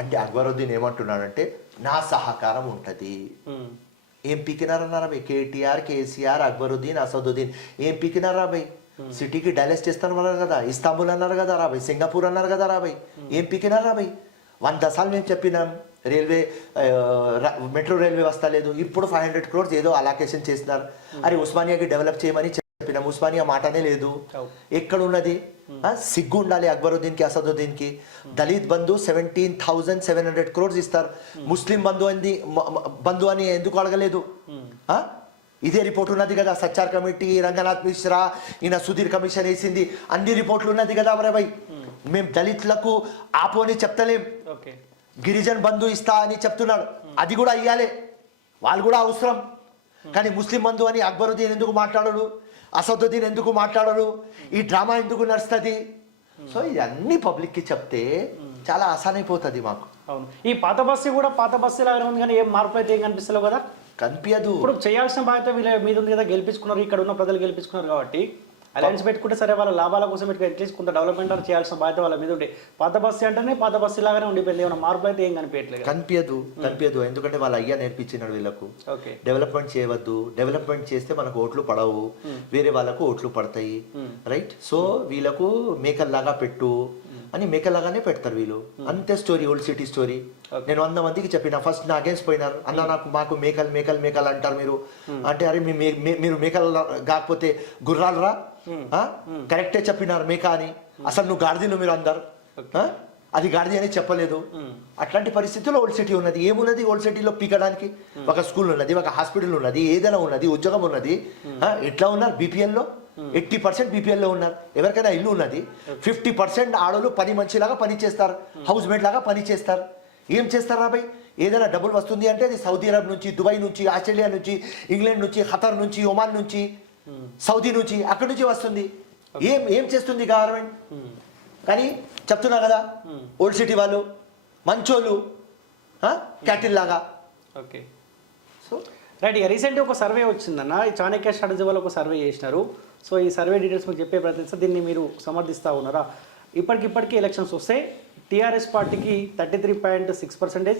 అంటే అక్బరుద్దీన్ ఏమంటున్నాడంటే, నా సహకారం ఉంటుంది. ఏం పీకినారన్నారా భయ్? కేటీఆర్, కేసీఆర్, అక్బరుద్దీన్, అసదుద్దీన్ ఏం పీకినారా భయ్? సిటీకి డైలెస్ చేస్తాను అన్నారు కదా, ఇస్తాంబుల్ అన్నారు కదా రా భయ్, సింగపూర్ అన్నారు కదా రా భయ్, ఏం పీకినారా భయ్? 100 సార్లు మేము చెప్పినాం రైల్వే మెట్రో రైల్వే వస్తా లేదు, ఇప్పుడు 500 crores ఏదో అలాకేషన్ చేసినారు. అరే ఉస్మానియాకి డెవలప్ చేయమని చెప్పినాం, ఉస్మానియా మాటనే లేదు. ఎక్కడ ఉన్నది? సిగ్గు ఉండాలి అక్బరుద్దీన్కి, అసదుద్దీన్కి. దళిత్ బంధు 17,700 crores ఇస్తారు, ముస్లిం బంధు అని ఎందుకు అడగలేదు? ఇదే రిపోర్ట్ ఉన్నది కదా, సచ్చార్ కమిటీ, రంగనాథ్ మిశ్రా, ఈయన సుధీర్ కమిషన్ వేసింది, అన్ని రిపోర్ట్లు ఉన్నది కదా మరే భయ్. మేము దళితులకు ఆపు అని చెప్తలేం, గిరిజన్ బంధు ఇస్తా అని చెప్తున్నాడు, అది కూడా ఇయ్యాలి, వాళ్ళు కూడా అవసరం. కానీ ముస్లిం బంధు అని అక్బరుద్దీన్ ఎందుకు మాట్లాడరు, అసదుద్దీన్ ఎందుకు మాట్లాడరు, ఈ డ్రామా ఎందుకు నడుస్తుంది? సో ఇవన్నీ పబ్లిక్కి చెప్తే చాలా ఆసానైపోతుంది మాకు. అవును, ఈ పాత బస్సు కూడా పాత బస్సు లాగానే ఉంది, కానీ ఏం మార్పు అయితే ఏం కనిపిస్తలేవు కదా, కనిపించదు. ఇప్పుడు చేయాల్సిన బాధ్యత వీళ్ళ మీద ఉంది కదా, గెలిపించుకున్నారు, ఇక్కడ ఉన్న ప్రజలు గెలిపించుకున్నారు కాబట్టి అలయన్స్ పెట్టుకుంటే సరే, వాళ్ళ లాభాల కోసం పెట్టుకుని అట్లీస్ట్ కొంత డెవలప్మెంట్ చేయాల్సిన బాధ్యత వాళ్ళ మీద ఉంటే, పాత బస్సు అంటేనే పాత బస్సు లాగానే ఉండిపోయింది, ఏమైనా మార్పులు అయితే ఏం కనిపించదు. ఎందుకంటే వాళ్ళ అయ్యా నేర్పించినాడు వీళ్ళకు, డెవలప్మెంట్ చేయవద్దు, డెవలప్మెంట్ చేస్తే మనకు ఓట్లు పడవు, వేరే వాళ్ళకు ఓట్లు పడతాయి, రైట్? సో వీళ్ళకు మేకల్లాగా పెట్టు అని మేకల్లాగానే పెడతారు వీళ్ళు, అంతే స్టోరీ, ఓల్డ్ సిటీ స్టోరీ. నేను 100 మందికి చెప్పిన, ఫస్ట్ నా అగేన్స్ట్ పోయినారు, అన్న మాకు మేకలు అంటారు మీరు అంటే, అరే మీరు మేకలు కాకపోతే గుర్రాలు రా, కరెక్టే చెప్పినారు మేక అని, అసలు నువ్వు గాడిదలు మీరు అందరు, అది గాడిది అని చెప్పలేదు. అట్లాంటి పరిస్థితుల్లో ఓల్డ్ సిటీ ఉన్నది. ఏమున్నది ఓల్డ్ సిటీలో పీకడానికి? ఒక స్కూల్ ఉన్నది, ఒక హాస్పిటల్ ఉన్నది, ఏదైనా ఉన్నది, ఉద్యోగం ఉన్నది. ఎట్లా ఉన్నారు? బీపీఎల్లో 80% బీపీఎల్లో ఉన్నారు. ఎవరికైనా ఇల్లు ఉన్నది, 50% ఆడోళ్ళు పని మనిషిలాగా పని చేస్తారు, హౌస్ మేట్ లాగా పని చేస్తారు. ఏం చేస్తారు రాబాయ్? ఏదైనా డబ్బులు వస్తుంది అంటే అది సౌదీ అరబ్ నుంచి, దుబాయ్ నుంచి, ఆస్ట్రేలియా నుంచి, ఇంగ్లాండ్ నుంచి, ఖతర్ నుంచి, ఒమాన్ నుంచి, సౌదీ నుంచి, అక్కడి నుంచి వస్తుంది. ఏం చేస్తుంది గవర్నమెంట్? కానీ చెప్తున్నా కదా, ఓల్డ్ సిటీ వాళ్ళు మంచోళ్ళు, క్యాటిల్ లాగా. Okay, so right. ఇక రీసెంట్గా ఒక సర్వే వచ్చిందన్న, ఈ చాణక్య స్ట్రాటజీ వాళ్ళు ఒక సర్వే చేసినారు. సో ఈ సర్వే డీటెయిల్స్ మీకు చెప్పే ప్రయత్నిస్తే దీన్ని మీరు సమర్థిస్తూ ఉన్నారా? ఇప్పటికిప్పటికీ ఎలక్షన్స్ వస్తే టీఆర్ఎస్ పార్టీకి 33.6%,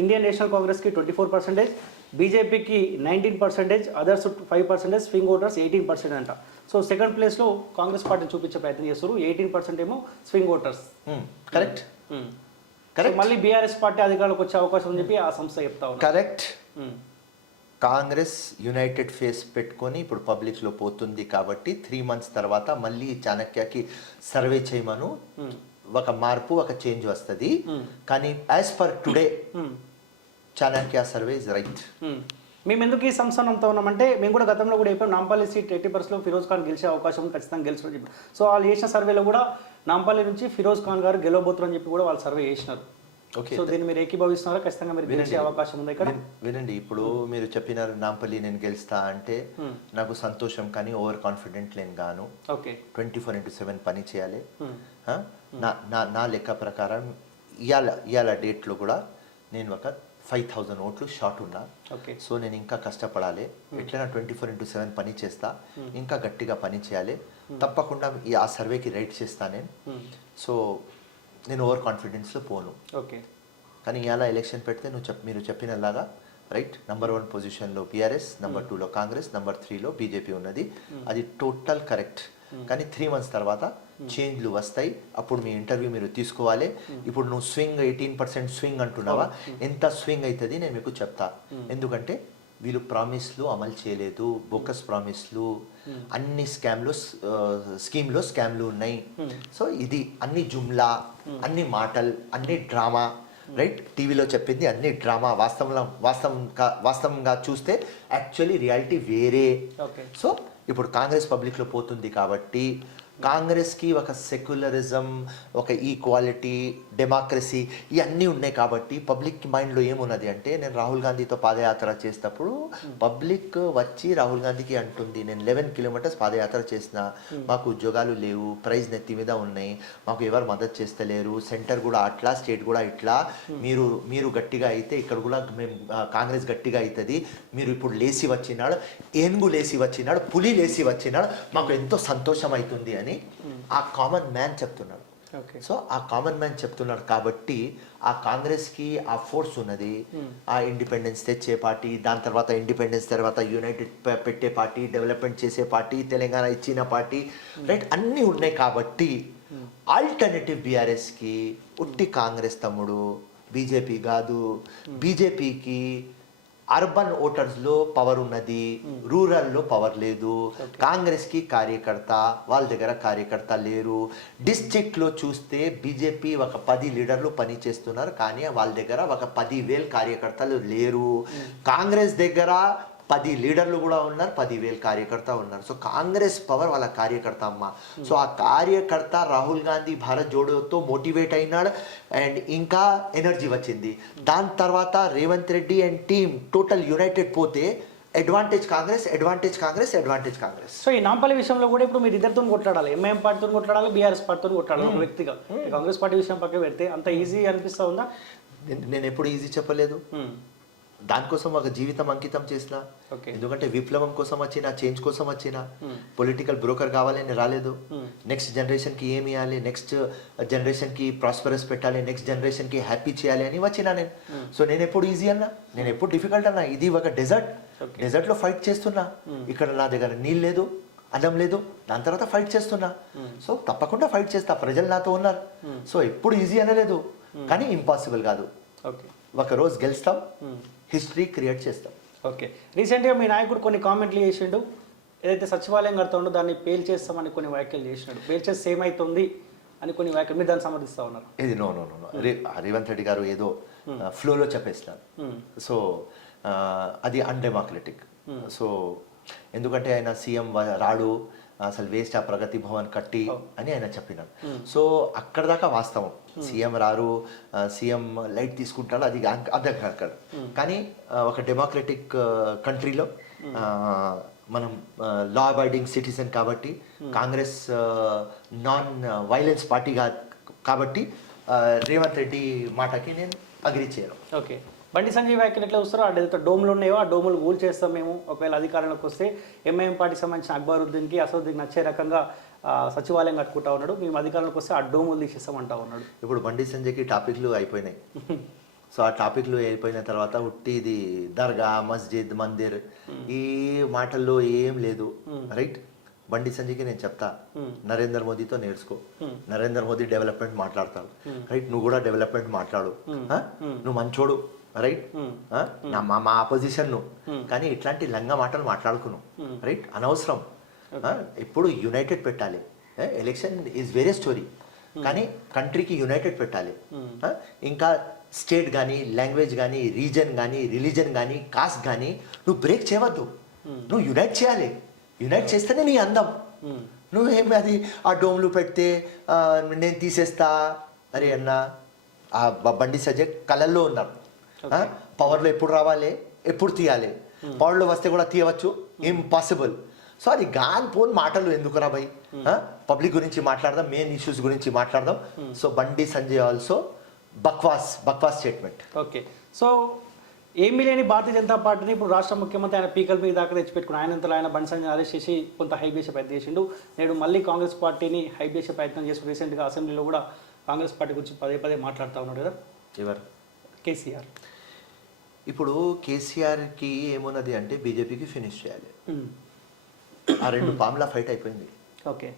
ఇండియన్ నేషనల్ కాంగ్రెస్కి 24%, బీజేపీకి 19%, అదర్స్ 5%, స్వింగ్ ఓటర్స్ 18% అంట. సో సెకండ్ ప్లేస్లో కాంగ్రెస్ పార్టీని చూపించే ప్రయత్నం చేస్తారు, 18% ఏమో స్వింగ్ ఓటర్స్. కరెక్ట్. మళ్ళీ బీఆర్ఎస్ పార్టీ అధికారులకు వచ్చే అవకాశం అని చెప్పి ఆ సంస్థ చెప్తా ఉన్నారు. కరెక్ట్. కాంగ్రెస్ యునైటెడ్ ఫేస్ పెట్టుకొని ఇప్పుడు పబ్లిక్లో పోతుంది కాబట్టి 3 months తర్వాత మళ్ళీ చాణక్యకి సర్వే చేయమను, ఒక మార్పు, ఒక చేంజ్ వస్తుంది. కానీ as per today Chanakya survey is right. మేము ఎందుకు ఈ సంస్థ నమ్ముతా ఉన్నామంటే, మేము కూడా గతంలో కూడా చెప్పాం, నాంపల్లి సీట్ 80%లో ఫిరోజ్ ఖాన్ గెలిచే అవకాశం ఖచ్చితంగా గెలిచిన చెప్పి. సో వాళ్ళు చేసిన సర్వేలో కూడా నాంపల్లి నుంచి ఫిరోజ్ ఖాన్ గారు గెలవబోతున్నారు అని చెప్పి కూడా వాళ్ళు సర్వే చేసినారు. ఓకే, సో దీన్ని మీరు ఏకీభవిస్తున్నారా? ఖచ్చితంగా మీరు గెలిచే అవకాశం ఉంది ఇక్కడ. వినండి, ఇప్పుడు మీరు చెప్పినారు నాంపల్లి నేను గెలుస్తా అంటే నాకు సంతోషం, కానీ ఓవర్ కాన్ఫిడెంట్ లేని గాను. ఓకే, 24/7 పని చేయాలి. నా లెక్క ప్రకారం ఇవాళ డేట్లో కూడా నేను ఒక 5,000 ఓట్లు షార్ట్ ఉన్నా. సో నేను ఇంకా కష్టపడాలి, ఎట్లైనా 24/7 పని చేస్తా, ఇంకా గట్టిగా పని చేయాలి. తప్పకుండా ఆ సర్వేకి రైట్ చేస్తా నేను. సో నేను ఓవర్ కాన్ఫిడెన్స్లో పోను. ఓకే, కానీ ఇలా ఎలక్షన్ పెడితే మీరు చెప్పినలాగా రైట్, నెంబర్ 1 పొజిషన్లో బీఆర్ఎస్, నెంబర్ 2లో కాంగ్రెస్, నెంబర్ 3లో బీజేపీ ఉన్నది. అది టోటల్ కరెక్ట్. కానీ 3 months తర్వాత చేంజ్లు వస్తాయి, అప్పుడు మీ ఇంటర్వ్యూ మీరు తీసుకోవాలి. ఇప్పుడు నువ్వు స్వింగ్ 18% స్వింగ్ అంటున్నావా, ఎంత స్వింగ్ అవుతుంది నేను మీకు చెప్తా. ఎందుకంటే వీళ్ళు ప్రామిస్లు అమలు చేయలేదు, బోకస్ ప్రామిస్లు, అన్ని స్కీమ్లో స్కామ్లు ఉన్నాయి. సో ఇది అన్ని జుమ్లా, అన్ని మాటలు, అన్ని డ్రామా. రైట్, టీవీలో చెప్పింది అన్ని డ్రామా, వాస్తవంగా చూస్తే యాక్చువల్లీ రియాలిటీ వేరే. సో ఇప్పుడు కాంగ్రెస్ పబ్లిక్లో పోతుంది కాబట్టి కాంగ్రెస్కి ఒక సెక్యులరిజం, ఒక ఈక్వాలిటీ, డెమోక్రసీ ఇవన్నీ ఉన్నాయి కాబట్టి పబ్లిక్ మైండ్లో ఏమున్నది అంటే, నేను రాహుల్ గాంధీతో పాదయాత్ర చేసేటప్పుడు పబ్లిక్ వచ్చి రాహుల్ గాంధీకి అంటుంది, నేను 11 kilometers పాదయాత్ర చేసిన, మాకు ఉద్యోగాలు లేవు, ప్రైజ్ నెత్తి మీద ఉన్నాయి, మాకు ఎవరు మద్దతు చేస్తలేరు, సెంటర్ కూడా అట్లా, స్టేట్ కూడా ఇట్లా, మీరు గట్టిగా అయితే ఇక్కడ కూడా మేము కాంగ్రెస్ గట్టిగా అవుతుంది, మీరు ఇప్పుడు లేచి వచ్చినాడు, ఏనుగు లేచి వచ్చినాడు, పులి లేచి వచ్చినాడు, మాకు ఎంతో సంతోషం అవుతుంది అని ఆ కామన్ మ్యాన్ చెప్తున్నాడు. ఓకే. సో ఆ కామన్ మ్యాన్ చెప్తున్నాడు కాబట్టి ఆ కాంగ్రెస్కి ఆ ఫోర్స్ ఉన్నది. ఆ ఇండిపెండెన్స్ తెచ్చే పార్టీ, దాని తర్వాత ఇండిపెండెన్స్ తర్వాత యునైటెడ్ పెట్టే పార్టీ, డెవలప్మెంట్ చేసే పార్టీ, తెలంగాణ ఇచ్చిన పార్టీ, రైట్, అన్నీ ఉన్నాయి కాబట్టి ఆల్టర్నేటివ్ బీఆర్ఎస్కి ఉట్టి కాంగ్రెస్ తమ్ముడు, బీజేపీ కాదు. బీజేపీకి అర్బన్ ఓటర్స్లో పవర్ ఉన్నది, రూరల్లో పవర్ లేదు. కాంగ్రెస్కి కార్యకర్త, వాళ్ళ దగ్గర కార్యకర్త లేరు. డిస్ట్రిక్ట్లో చూస్తే బీజేపీ ఒక 10 లీడర్లు పని చేస్తున్నారు, కానీ వాళ్ళ దగ్గర ఒక 10,000 కార్యకర్తలు లేరు. కాంగ్రెస్ దగ్గర 10 లీడర్లు కూడా ఉన్నారు, 10,000 కార్యకర్త ఉన్నారు. సో కాంగ్రెస్ పవర్ వాళ్ళ కార్యకర్త అమ్మ. సో ఆ కార్యకర్త రాహుల్ గాంధీ భారత్ జోడోతో మోటివేట్ అయినాడు అండ్ ఇంకా ఎనర్జీ వచ్చింది. దాని తర్వాత Revanth Reddy and team total united పోతే advantage Congress, advantage Congress, advantage Congress. So ఈ నాంపల్లి విషయంలో కూడా ఇప్పుడు మీరు ఇద్దరితో కొట్లాడాలి, ఎంఐఎం పార్టీతో కొట్లాడాలి, బీఆర్ఎస్ పార్టీతో కొట్లాడాలి ఒక వ్యక్తిగా. కాంగ్రెస్ పార్టీ విషయం పక్క పెడితే అంత ఈజీ అనిపిస్తా ఉందా? నేను ఎప్పుడు ఈజీ చెప్పలేదు. దానికోసం ఒక జీవితం అంకితం చేసిన. ఎందుకంటే విప్లవం కోసం వచ్చిన, చేంజ్ కోసం వచ్చిన, పొలిటికల్ బ్రోకర్ కావాలని రాలేదు. నెక్స్ట్ జనరేషన్కి ఏమి ఇవ్వాలి, నెక్స్ట్ జనరేషన్కి ప్రాస్పరస్ పెట్టాలి, నెక్స్ట్ జనరేషన్కి హ్యాపీ చేయాలి అని వచ్చిన నేను. సో నేను ఎప్పుడు ఈజీ అన్నా, నేను ఎప్పుడు డిఫికల్ట్ అన్నా. ఇది ఒక డెజర్ట్లో ఫైట్ చేస్తున్నా. ఇక్కడ నా దగ్గర నీళ్ళు లేదు, అన్నం లేదు, దాని తర్వాత ఫైట్ చేస్తున్నా. సో తప్పకుండా ఫైట్ చేస్తా, ప్రజలు నాతో ఉన్నారు. సో ఎప్పుడు ఈజీ అనలేదు, కానీ ఇంపాసిబుల్ కాదు. ఒక రోజు గెలుస్తాం, హిస్టరీ క్రియేట్ చేస్తాం. ఓకే. రీసెంట్గా మీ నాయకుడు కొన్ని కామెంట్లు చేసిండు, ఏదైతే సచివాలయం కడుతుండో దాన్ని పేల్ చేస్తామని కొన్ని వ్యాఖ్యలు చేసినాడు. పేల్ చేస్తే సేమ్ అవుతుంది అని కొన్ని వ్యాఖ్యలు, మీరు దాన్ని సమర్థిస్తూ ఉన్నారు. ఇది నో రేవంత్ రెడ్డి గారు ఏదో ఫ్లోలో చెప్పేసినారు. సో అది అన్డెమోక్రటిక్. సో ఎందుకంటే ఆయన సీఎం రాడు, అసలు వేస్ట్ ఆ ప్రగతి భవన్ కట్టి అని ఆయన చెప్పినాడు. సో అక్కడ దాకా వాస్తవం, సీఎం రారు, సీఎం లైట్ తీసుకుంటాడు, అది అర్థం కాదు. కానీ ఒక డెమోక్రటిక్ కంట్రీలో మనం లా అబైడింగ్ సిటిజన్ కాబట్టి, కాంగ్రెస్ నాన్ వైలెన్స్ పార్టీ కాబట్టి రేవంత్ రెడ్డి మాటకి నేను అగ్రి చేయను. ఓకే. బండి సంజయ్ వ్యాఖ్యలు ఎట్లా చూస్తారో, అటు డోములు ఉన్నాయో ఆ డోములు కూల్ చేస్తాం మేము ఒకవేళ అధికారంలోకి వస్తే, ఎంఐఎం పార్టీకి సంబంధించిన అక్బరుద్దీన్కి, అసదుద్దీన్కి నచ్చే రకంగా సచివాలయం కట్టుకుంటా ఉన్నాడు, మేము అధికారంలోకి వస్తే ఆ డోములు తీసేస్తామంటా ఉన్నాడు. ఇప్పుడు బండి సంజయ్కి టాపిక్లు అయిపోయినాయి. సో ఆ టాపిక్లు అయిపోయిన తర్వాత ఉట్టి ఇది దర్గా, మస్జిద్, మందిర్, ఈ మాటల్లో ఏం లేదు. రైట్, బండి సంజయ్కి నేను చెప్తా, నరేంద్ర మోదీతో నేర్చుకో. నరేంద్ర మోదీ డెవలప్మెంట్ మాట్లాడతాడు, రైట్, నువ్వు కూడా డెవలప్మెంట్ మాట్లాడు. నువ్వు మంచోడు, రైట్, మా అపోజిషన్ నువ్వు, కానీ ఇట్లాంటి లంగా మాటలు మాట్లాడుకున్నావు, రైట్, అనవసరం. ఇప్పుడు యునైటెడ్ పెట్టాలి. ఎలక్షన్ ఈజ్ వేరే స్టోరీ, కానీ కంట్రీకి యునైటెడ్ పెట్టాలి. ఇంకా స్టేట్ కానీ, లాంగ్వేజ్ కానీ, రీజన్ కానీ, రిలీజన్ కానీ, కాస్ట్ కానీ నువ్వు బ్రేక్ చేయవద్దు. నువ్వు యునైట్ చేయాలి. యునైట్ చేస్తేనే నీ అందం. నువ్వేమి అది ఆ డోమ్లు పెడితే నేను తీసేస్తా, అరే అన్న, ఆ బండి సంజయ్ కళల్లో ఉన్నారు. పవర్లో ఎప్పుడు రావాలి, ఎప్పుడు తీయాలి, పవర్లో వస్తే కూడా తీయవచ్చు, ఇంపాసిబుల్. సో అది గాన్ పోన్ మాటలు ఎందుకురా భయ్. పబ్లిక్ గురించి మాట్లాడదాం, మెయిన్ ఇష్యూస్ గురించి మాట్లాడదాం. సో బండి సంజయ్ ఆల్సో బక్వాస్ స్టేట్మెంట్. ఓకే. సో ఏమీ లేని భారతీయ జనతా పార్టీని ఇప్పుడు రాష్ట్ర ముఖ్యమంత్రి ఆయన పీకల మీద దాకా తెచ్చిపెట్టుకుని ఆయనంతలో ఆయన బండి సంజయ్ అరెస్ట్ చేసి కొంత హైప్ చేసే ప్రయత్నం చేసిండు. నేడు మళ్ళీ కాంగ్రెస్ పార్టీని హైప్ చేసే ప్రయత్నం చేసి రీసెంట్గా అసెంబ్లీలో కూడా కాంగ్రెస్ పార్టీ గురించి పదే మాట్లాడుతూ ఉన్నాడు కదా ఎవరు, కేసీఆర్. ఇప్పుడు కేసీఆర్కి ఏమున్నది అంటే బీజేపీకి ఫినిష్ చేయాలి. ఆ రెండు పాముల ఫైట్ అయిపోయింది. ఓకే.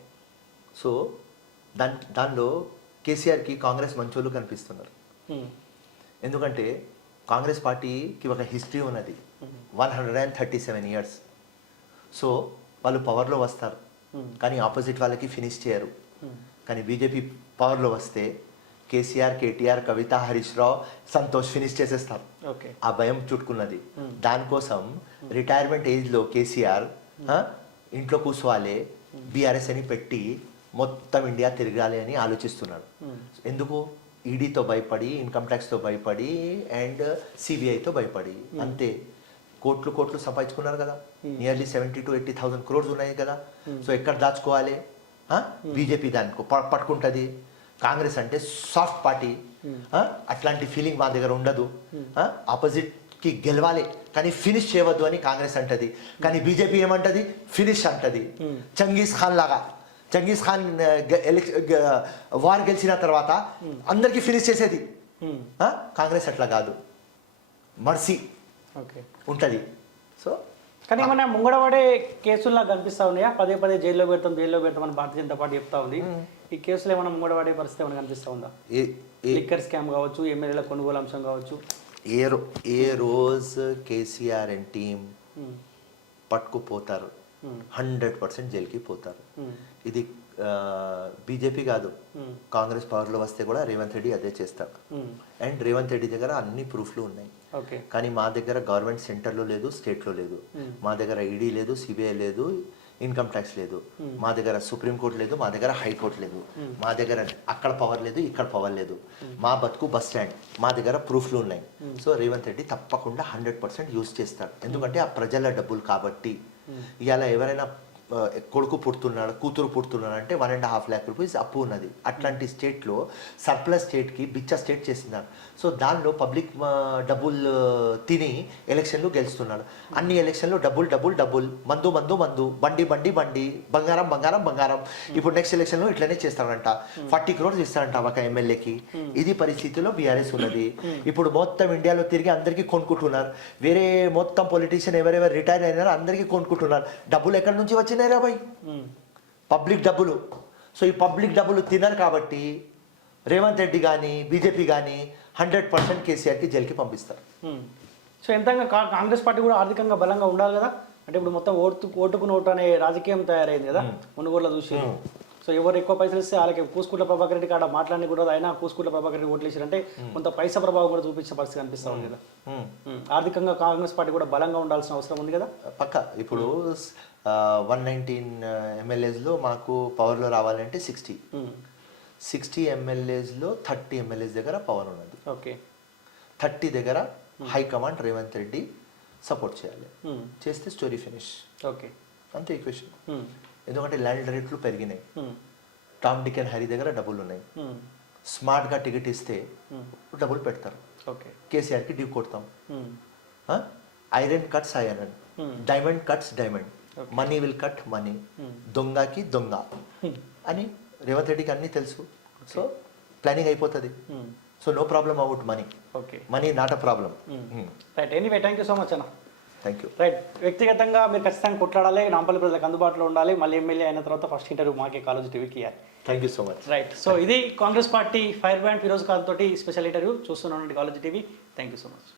సో దానిలో కేసీఆర్కి కాంగ్రెస్ మంచోళ్ళు కనిపిస్తున్నారు. ఎందుకంటే కాంగ్రెస్ పార్టీకి ఒక హిస్టరీ ఉన్నది, 137 years. సో వాళ్ళు పవర్లో వస్తారు, కానీ ఆపోజిట్ వాళ్ళకి ఫినిష్ చేయరు. కానీ బీజేపీ పవర్లో వస్తే కేసీఆర్, కేటీఆర్, కవిత, హరీష్ రావు, సంతోష్ ఫినిష్ చేసేస్తారు. ఆ భయం చుట్టుకున్నది. దానికోసం రిటైర్మెంట్ ఏజ్లో కేసీఆర్ ఇంట్లో కూర్చోవాలి, బీఆర్ఎస్ అని పెట్టి మొత్తం ఇండియా తిరగాలి అని ఆలోచిస్తున్నాడు. ఎందుకు? ఈడీతో భయపడి, ఇన్కమ్ ట్యాక్స్తో భయపడి, అండ్ సిబిఐతో భయపడి. అంతే. కోట్లు సంపాదించుకున్నారు కదా, నియర్లీ 70 to 80,000 crores ఉన్నాయి కదా. సో ఎక్కడ దాచుకోవాలి? బీజేపీ దానికి పట్టుకుంటుంది. కాంగ్రెస్ అంటే సాఫ్ట్ పార్టీ, అట్లాంటి ఫీలింగ్ మా దగ్గర ఉండదు. ఆపోజిట్కి గెలవాలి కానీ ఫినిష్ చేయవద్దు అని కాంగ్రెస్ అంటది. కానీ బీజేపీ ఏమంటది? ఫినిష్ అంటది. చంగీస్ ఖాన్ లాగా చంగీస్ ఖాన్ వార్ గెలిచిన తర్వాత అందరికీ ఫినిష్ చేసేది. కాంగ్రెస్ అట్లా కాదు, మర్సీ ఓకే ఉంటుంది. సో కానీ ఏమన్నా ముంగడపడే కేసుల్లా కనిపిస్తా ఉన్నాయా? పదే పదే జైల్లో పెడతాం అని భారతీయ జనతా పార్టీ చెప్తా ఉంది. ఈ కేసులు ఏమైనా ముంగడపడే పరిస్థితి ఏమైనా కనిపిస్తా ఉందా? లిక్కర్ స్కామ్ కావచ్చు, ఎమ్మెల్యేల కొనుగోలు అంశం కావచ్చు. ఏ రోజు కేసీఆర్ అండ్ టీం పట్టుకుపోతారు, 100% జైలుకి పోతారు. ఇది బీజేపీ కాదు, కాంగ్రెస్ పవర్లో వస్తే కూడా రేవంత్ రెడ్డి అదే చేస్తాడు. అండ్ రేవంత్ రెడ్డి దగ్గర అన్ని ప్రూఫ్లు ఉన్నాయి. కానీ మా దగ్గర గవర్నమెంట్ సెంటర్లో లేదు, స్టేట్లో లేదు. మా దగ్గర ఈడీ లేదు, సిబిఐ లేదు, ఇన్కమ్ ట్యాక్స్ లేదు. మా దగ్గర సుప్రీంకోర్టు లేదు, మా దగ్గర హైకోర్టు లేదు. మా దగ్గర అక్కడ పవర్ లేదు, ఇక్కడ పవర్ లేదు. మా బతుకు బస్ స్టాండ్. మా దగ్గర ప్రూఫ్లు ఉన్నాయి. సో రేవంత్ రెడ్డి తప్పకుండా 100% యూజ్ చేస్తాడు. ఎందుకంటే ఆ ప్రజల డబ్బులు కాబట్టి. ఇవాళ ఎవరైనా కొడుకు పుడుతున్నాడు, కూతురు పుడుతున్నాడు అంటే 1.5 lakh రూపీస్ అప్పు ఉన్నది. అట్లాంటి స్టేట్లో సర్ప్లస్ స్టేట్కి బిచ్చ స్టేట్ చేసినారు. సో దానిలో పబ్లిక్ డబ్బులు తిని ఎలక్షన్లు గెలుస్తున్నాడు. అన్ని ఎలక్షన్లో డబ్బుల్, మందు, బండి, బంగారం. ఇప్పుడు నెక్స్ట్ ఎలక్షన్లో ఇట్లనే చేస్తాడంట. 40 crores ఇస్తాడంట ఒక ఎమ్మెల్యేకి. ఇది పరిస్థితిలో బీఆర్ఎస్ ఉన్నది. ఇప్పుడు మొత్తం ఇండియాలో తిరిగి అందరికీ కొనుక్కుంటున్నారు. వేరే మొత్తం పొలిటీషియన్ ఎవరెవరు రిటైర్ అయినారో అందరికీ కొనుక్కుంటున్నారు. డబ్బులు ఎక్కడి నుంచి వచ్చినాయి రా బాయ్? పబ్లిక్ డబ్బులు. సో ఈ పబ్లిక్ డబ్బులు తినరు కాబట్టి రేవంత్ రెడ్డి కానీ బీజేపీ కానీ 100% కేసీఆర్కి జైలుకి పంపిస్తారు. సో ఎంతంగా కాంగ్రెస్ పార్టీ కూడా ఆర్థికంగా బలంగా ఉండాలి కదా. అంటే ఇప్పుడు మొత్తం ఓటుకు నోటు అనే రాజకీయం తయారైంది కదా మునుగోడులో చూసి. సో ఎవరు ఎక్కువ పైసలు ఇస్తే వాళ్ళకి కూసుకుంట్ల ప్రభాకర్ రెడ్డి కాడ మాట్లాడి కూడా ఆయన కూసుకుంట్ల ప్రభాకర్ రెడ్డి ఓట్లు వేసారంటే కొంత పైసా ప్రభావం కూడా చూపించే పరిస్థితి కనిపిస్తా ఉంది కదా. ఆర్థికంగా కాంగ్రెస్ పార్టీ కూడా బలంగా ఉండాల్సిన అవసరం ఉంది కదా. పక్క ఇప్పుడు 119 ఎమ్మెల్యేస్లో మాకు పవర్లో రావాలంటే 60 ఎమ్మెల్యేస్లో 30 ఎమ్మెల్యేస్ దగ్గర పవర్ ఉన్నది. ఓకే 30 దగ్గర హైకమాండ్ రేవంత్ రెడ్డి సపోర్ట్ చేయాలి. చేస్తే స్టోరీ ఫినిష్. ఓకే అంతే ఈక్వేషన్. ఎందుకంటే ల్యాండ్ రేట్లు పెరిగినాయి. టామ్ డిక్ అండ్ హ్యారీ దగ్గర డబ్బులు ఉన్నాయి. స్మార్ట్గా టికెట్ ఇస్తే డబ్బులు పెడతారు. ఓకే కేసీఆర్కి డ్యూ కొడతాం. Iron cuts iron, diamond cuts diamond, money will cut money, దొంగకి దొంగ అని రేవంత్ రెడ్డికి అన్నీ తెలుసు. సో ప్లానింగ్ అయిపోతుంది. So no problem about money. Okay money not a problem. Right. Anyway thank you so much అన్న. Thank you. రైట్. వ్యక్తిగతంగా మీరు ఖచ్చితంగా కొట్లాడాలి, నాంపల్లి ప్రజలకు అందుబాటులో ఉండాలి. మళ్ళీ ఎమ్మెల్యే అయిన తర్వాత ఫస్ట్ ఇంటర్వ్యూ మాకే కాలేజ్ టీవీకి ఇవ్వాలి. Thank you so much. Right. So ఇది Congress party fire brand Firoz Khan తోటి స్పెషల్ ఇంటర్వ్యూ చూస్తున్నానండి college TV. Thank you so much.